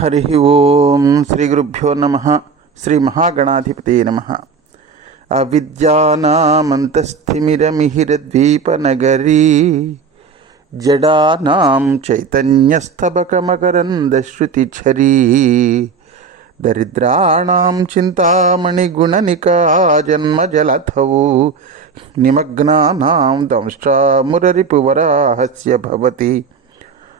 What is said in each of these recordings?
हरि ओम श्री गुरुभ्यो नम श्री महागणाधिपते नम। अविद्यानामन्तस्थिमिरमिहिरद्वीपनगरी, जडानां चैतन्यस्तबकमकरन्दश्रुतिछरी दरिद्राणां चिन्तामणिगुणनिका जन्मजलथौ निमग्नानां दंष्टा मुररिपुवराहस्य भवति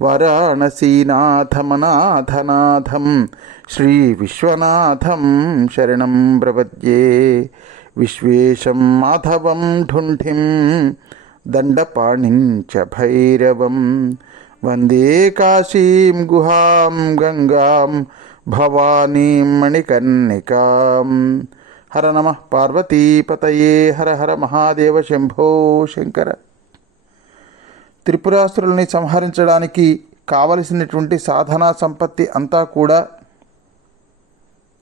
వారాణసీనాథమనాథనాథం శ్రీ విశ్వనాథం శరణం ప్రపద్యే విశ్వేశం మాధవం ఢుంఢిం దండపాణిం చ భైరవం. వందే కాశీం గుహాం గంగాం భవానీం మణికర్ణికాం. హర నమ పార్వతీపతయే హర హర మహాదేవ శంభో శంకర. త్రిపురాసురుల్ని సంహరించడానికి కావలసినటువంటి సాధనా సంపత్తి అంతా కూడా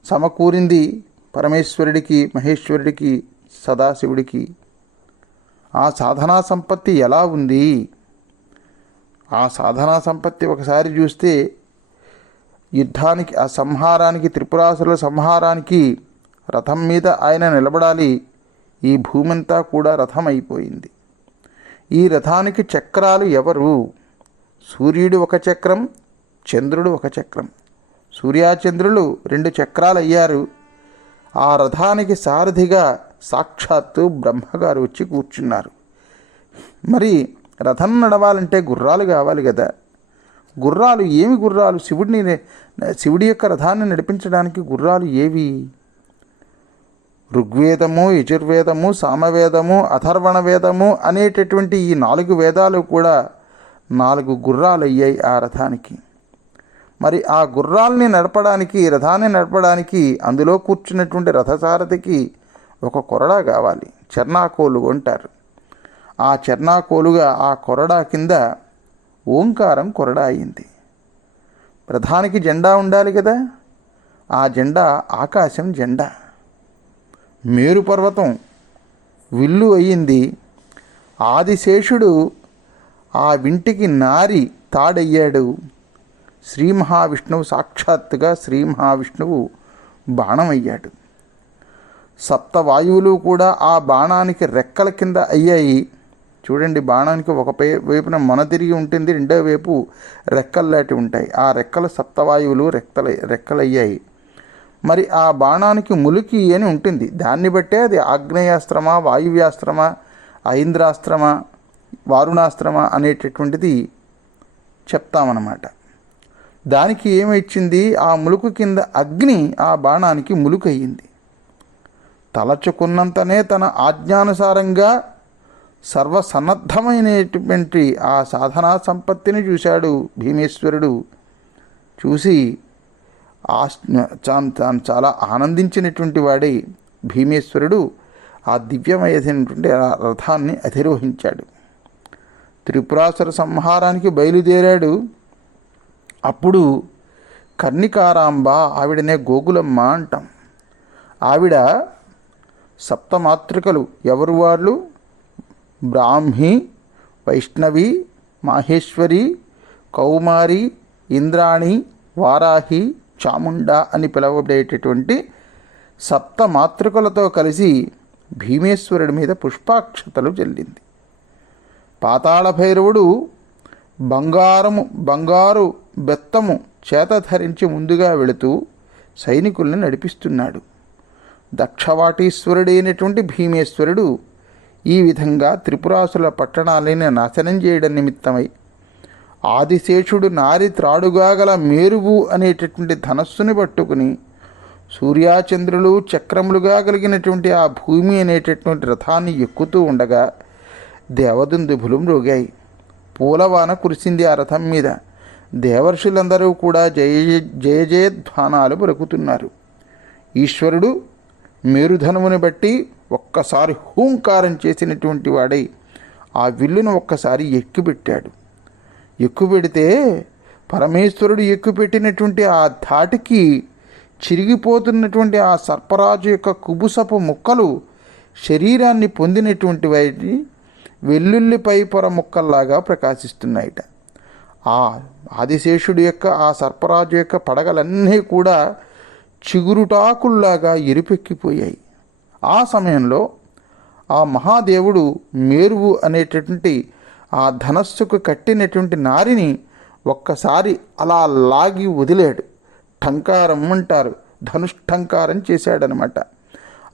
సమకూరింది పరమేశ్వరుడికి మహేశ్వరుడికి సదాశివుడికి. ఆ సాధనా సంపత్తి ఎలా ఉంది? ఆ సాధనా సంపత్తి ఒకసారి చూస్తే యుద్ధానికి ఆ సంహారానికి త్రిపురాసుల సంహారానికి రథం మీద ఆయన నిలబడాలి. ఈ భూమంతా కూడా రథం అయిపోయింది ఈ రథానికి చక్రాలు ఎవరు? సూర్యుడు ఒక చక్రం చంద్రుడు ఒక చక్రం. సూర్యాచంద్రులు రెండు చక్రాలు అయ్యారు ఆ రథానికి సారథిగా సాక్షాత్తు బ్రహ్మగారు వచ్చి కూర్చున్నారు. మరి రథం నడవాలంటే గుర్రాలు కావాలి కదా. గుర్రాలు ఏమి గుర్రాలు? శివుడిని శివుడి యొక్క రథాన్ని నడిపించడానికి గుర్రాలు ఏవి? ఋగ్వేదము యజుర్వేదము సామవేదము అథర్వణ వేదము అనేటటువంటి ఈ నాలుగు వేదాలు కూడా నాలుగు గుర్రాలు అయ్యాయి ఆ రథానికి. మరి ఆ గుర్రాల్ని నడపడానికి రథాన్ని నడపడానికి అందులో కూర్చున్నటువంటి రథసారథికి ఒక కొరడా కావాలి. చెర్నాకోలు అంటారు. ఆ చెర్నాకోలుగా ఆ కొరడా కింద ఓంకారం కొరడా అయింది. ప్రధానికి జెండా ఉండాలి కదా? ఆ జెండా ఆకాశం జెండా. మేరుపర్వతం విల్లు అయ్యింది. ఆదిశేషుడు ఆ వింటికి నారి తాడయ్యాడు. శ్రీ మహావిష్ణువు సాక్షాత్తుగా శ్రీ మహావిష్ణువు బాణం అయ్యాడు సప్త వాయువులు కూడా ఆ బాణానికి రెక్కల కింద అయ్యాయి. చూడండి బాణానికి ఒక పై వైపున మన తిరిగి ఉంటుంది రెండో వైపు రెక్కల్లాంటి ఉంటాయి. ఆ రెక్కల సప్తవాయువులు రెక్కల రెక్కలయ్యాయి. మరి ఆ బాణానికి ములికి అని ఉంటుంది. దాన్ని బట్టే అది ఆగ్నేయాస్త్రమా వాయువ్యాస్త్రమా ఐంద్రాస్త్రమా వారుణాస్త్రమా అనేటటువంటిది చెప్తామన్నమాట. దానికి ఏమిచ్చింది ఆ ములుకు కింద అగ్ని ఆ బాణానికి ములుకు అయ్యింది తలచుకున్నంతనే తన ఆజ్ఞానుసారంగా సర్వసన్నద్ధమైనటువంటి ఆ సాధనా సంపత్తిని చూశాడు భీమేశ్వరుడు. చూసి తాను చాలా ఆనందించినటువంటి వాడై భీమేశ్వరుడు ఆ దివ్యమయమైనటువంటి రథాన్ని అధిరోహించాడు. త్రిపురాసుర సంహారానికి బయలుదేరాడు. అప్పుడు కర్ణికారాంబ ఆవిడనే గోకులమ్మ అంటాం. ఆవిడ సప్తమాతృకలు ఎవరు వాళ్ళు? బ్రాహ్మి వైష్ణవి మాహేశ్వరి కౌమారి ఇంద్రాణి వారాహి చాముండ అని పిలువబడేటటువంటి సప్త మాతృకలతో కలిసి భీమేశ్వరుడి మీద పుష్పాక్షతలు చెల్లింది. పాతాళ భైరవుడు బంగారము బంగారు బెత్తము చేత ధరించి ముందుగా వెళుతూ సైనికుల్ని నడిపిస్తున్నాడు. దక్షవాటీశ్వరుడైనటువంటి భీమేశ్వరుడు ఈ విధంగా త్రిపురాసుల పట్టణాలని నాశనం చేయడం నిమిత్తమై ఆదిశేషుడు నారి త్రాడుగా గల మేరువు అనేటటువంటి ధనస్సుని పట్టుకుని సూర్యాచంద్రులు చక్రములుగా కలిగినటువంటి ఆ భూమి అనేటటువంటి రథాన్ని ఎక్కుతూ ఉండగా దేవదుందుభులు మ్రోగాయి పూలవాన కురిసింది ఆ రథం మీద. దేవర్షులందరూ కూడా జయ జయ జయధ్వానాలు పలుకుతున్నారు. ఈశ్వరుడు మేరుధనువుని బట్టి ఒక్కసారి హూంకారం చేసినటువంటి వాడై ఆ విల్లును ఒక్కసారి ఎక్కిపెట్టాడు. ఎక్కుపెడితే పరమేశ్వరుడు ఎక్కుపెట్టినటువంటి ఆ ధాటికి చిరిగిపోతున్నటువంటి ఆ సర్పరాజు యొక్క కుబుసపు ముక్కలు శరీరాన్ని పొందినటువంటి వాటి వెల్లుల్లిపై పొర ముక్కల్లాగా ప్రకాశిస్తున్నాయిట. ఆ ఆదిశేషుడు యొక్క ఆ సర్పరాజు యొక్క పడగలన్నీ కూడా చిగురుటాకుల్లాగా ఎరిపెక్కిపోయాయి. ఆ సమయంలో ఆ మహాదేవుడు మేరువు అనేటటువంటి ఆ ధనస్సుకు కట్టినటువంటి నారిని ఒక్కసారి అలా లాగి వదిలాడు. టంకారం అంటారు ధనుష్టంకారం చేశాడనమాట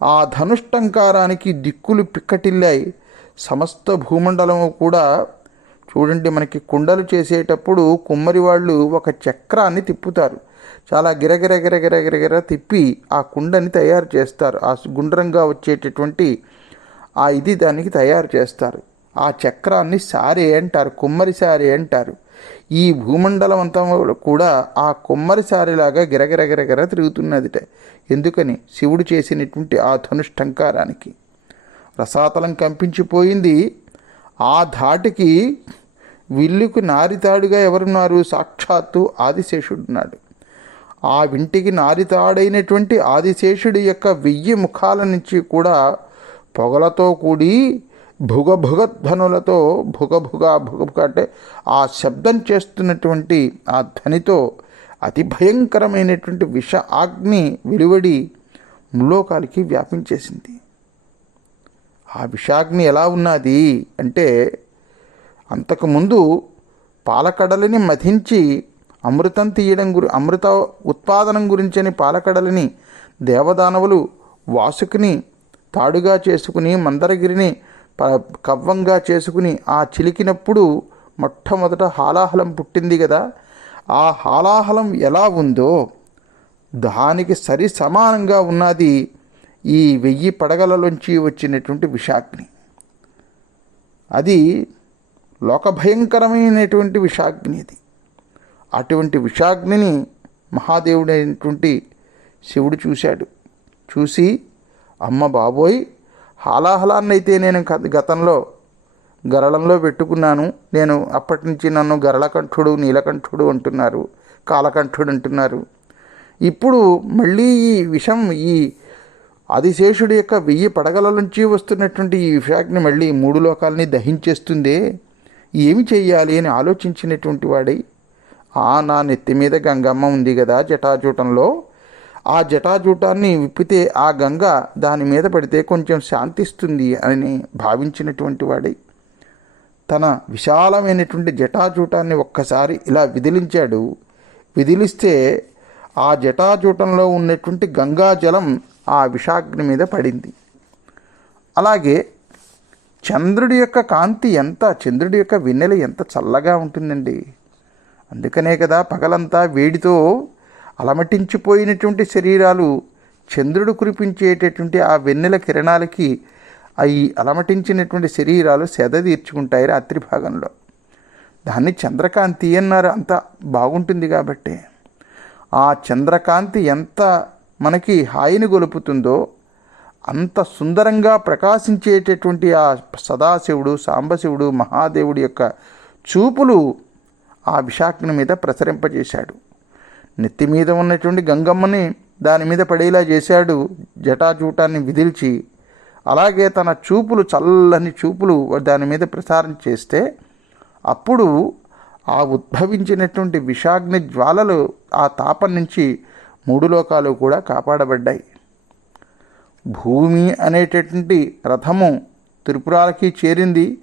ఆ ధనుష్టంకారానికి దిక్కులు పిక్కటిల్లాయి. సమస్త భూమండలము కూడా చూడండి మనకి కుండలు చేసేటప్పుడు కుమ్మరి వాళ్ళు ఒక చక్రాన్ని తిప్పుతారు. చాలా గిరగిర గిరగిర గిరగిర తిప్పి ఆ కుండని తయారు చేస్తారు. ఆ గుండ్రంగా వచ్చేటటువంటి ఆ ఇది దానికి తయారు చేస్తారు. ఆ చక్రాన్ని సారే అంటారు కుమ్మరి సారే అంటారు. ఈ భూమండలం అంతా కూడా ఆ కుమ్మరి సారిలాగా గిరగిరగిరగిర తిరుగుతున్నదిట. ఎందుకని? శివుడు చేసినటువంటి ఆ ధనుష్టంకారానికి రసాతలం కంపించిపోయింది. ఆ ధాటికి విల్లుకు నారితాడుగా ఎవరున్నారు? సాక్షాత్తు ఆదిశేషుడున్నాడు. ఆ వింటికి నారితాడైనటువంటి ఆదిశేషుడి యొక్క వెయ్యి ముఖాల నుంచి కూడా పొగలతో కూడి భుగభుగధ్వనులతో భుగభుగ భుగభుగ అంటే ఆ శబ్దం చేస్తున్నటువంటి ఆ ధ్వనితో అతి భయంకరమైనటువంటి విష ఆగ్ని వెలువడి ముల్లోకాలకి వ్యాపించేసింది. ఆ విషాగ్ని ఎలా ఉన్నది అంటే అంతకుముందు పాలకడలిని మథించి అమృతం తీయడం గురి అమృత ఉత్పాదనం గురించని పాలకడలిని దేవదానవులు వాసుకుని తాడుగా చేసుకుని మందరగిరిని కవ్వంగా చేసుకుని ఆ చిలికినప్పుడు మొట్టమొదట హాలాహలం పుట్టింది కదా ఆ హాలాహలం ఎలా ఉందో దానికి సరి సమానంగా ఉన్నది ఈ వెయ్యి పడగలలోంచి వచ్చినటువంటి విషాగ్ని. అది లోకభయంకరమైనటువంటి విషాగ్ని అది. అటువంటి విషాగ్నిని మహాదేవుడైనటువంటి శివుడు చూశాడు. చూసి అమ్మ బాబోయ్ హాలాహలాన్నైతే నేను గత- గతంలో గరళంలో పెట్టుకున్నాను. నేను అప్పటి నుంచి నన్ను గరళకంఠుడు నీలకంఠుడు అంటున్నారు కాలకంఠుడు అంటున్నారు. ఇప్పుడు మళ్ళీ ఈ విషం ఈ ఆదిశేషుడి యొక్క వెయ్యి పడగల నుంచి వస్తున్నటువంటి ఈ విషాగ్ని మళ్ళీ మూడు లోకాలని దహించేస్తుందే? ఏమి చెయ్యాలి అని ఆలోచించినటువంటి వాడై ఆ నా నెత్తి మీద గంగమ్మ ఉంది కదా జటాజూటంలో ఆ జటాజూటాన్ని విప్పితే ఆ గంగ దాని మీద పడితే కొంచెం శాంతిస్తుంది అని భావించినటువంటి వాడై. తన విశాలమైనటువంటి జటాజూటాన్ని ఒక్కసారి ఇలా విదిలించాడు. విదిలిస్తే ఆ జటాజూటంలో ఉన్నటువంటి గంగా జలం ఆ విషాగ్ని మీద పడింది. అలాగే చంద్రుడి యొక్క కాంతి ఎంత చంద్రుడి యొక్క వెన్నెల ఎంత చల్లగా ఉంటుందండి. అందుకనే కదా పగలంతా వేడితో అలమటించిపోయినటువంటి శరీరాలు చంద్రుడు కురిపించేటటువంటి ఆ వెన్నెల కిరణాలకి అవి అలమటించినటువంటి శరీరాలు సెద తీర్చుకుంటాయి రాత్రి భాగంలో. దాన్ని చంద్రకాంతి అన్నారు. అంత బాగుంటుంది కాబట్టి. ఆ చంద్రకాంతి ఎంత మనకి హాయిని గొలుపుతుందో అంత సుందరంగా ప్రకాశించేటటువంటి ఆ సదాశివుడు సాంబశివుడు మహాదేవుడి యొక్క చూపులు ఆ విశాఖని మీద ప్రసరింపజేశాడు. నెత్తి మీద ఉన్నటువంటి గంగమ్మని దాని మీద పడేలా చేశాడు జటాజూటాన్ని విదిల్చి. అలాగే తన చూపులు చల్లని చూపులు దాని మీద ప్రసారం చేస్తే అప్పుడు ఆ ఉద్భవించినటువంటి విషాగ్ని జ్వాలలు ఆ తాపం నుంచి మూడు లోకాలు కూడా కాపాడబడ్డాయి. భూమి అనేటటువంటి రథము త్రిపురాలకి చేరింది.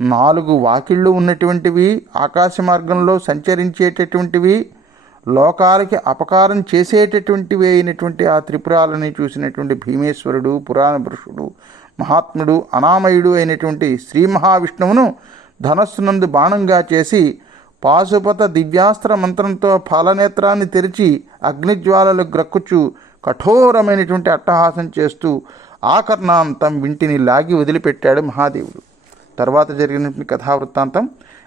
నాలుగు వాకిళ్ళు ఉన్నటువంటివి ఆకాశ మార్గంలో సంచరించేటటువంటివి లోకాలకి అపకారం చేసేటటువంటివి అయినటువంటి ఆ త్రిపురాలని చూసినటువంటి భీమేశ్వరుడు పురాణ పురుషుడు మహాత్ముడు అనామయుడు అయినటువంటి శ్రీ మహావిష్ణువును ధనస్సునందు బాణంగా చేసి పాశుపత దివ్యాస్త్ర మంత్రంతో ఫలనేత్రాన్ని తెరిచి అగ్నిజ్వాలలు గ్రక్కుచు కఠోరమైనటువంటి అట్టహాసం చేస్తూ ఆకర్ణాంతం వింటిని లాగి వదిలిపెట్టాడు మహాదేవుడు. తర్వాత జరిగినటువంటి కథావృత్తాంతం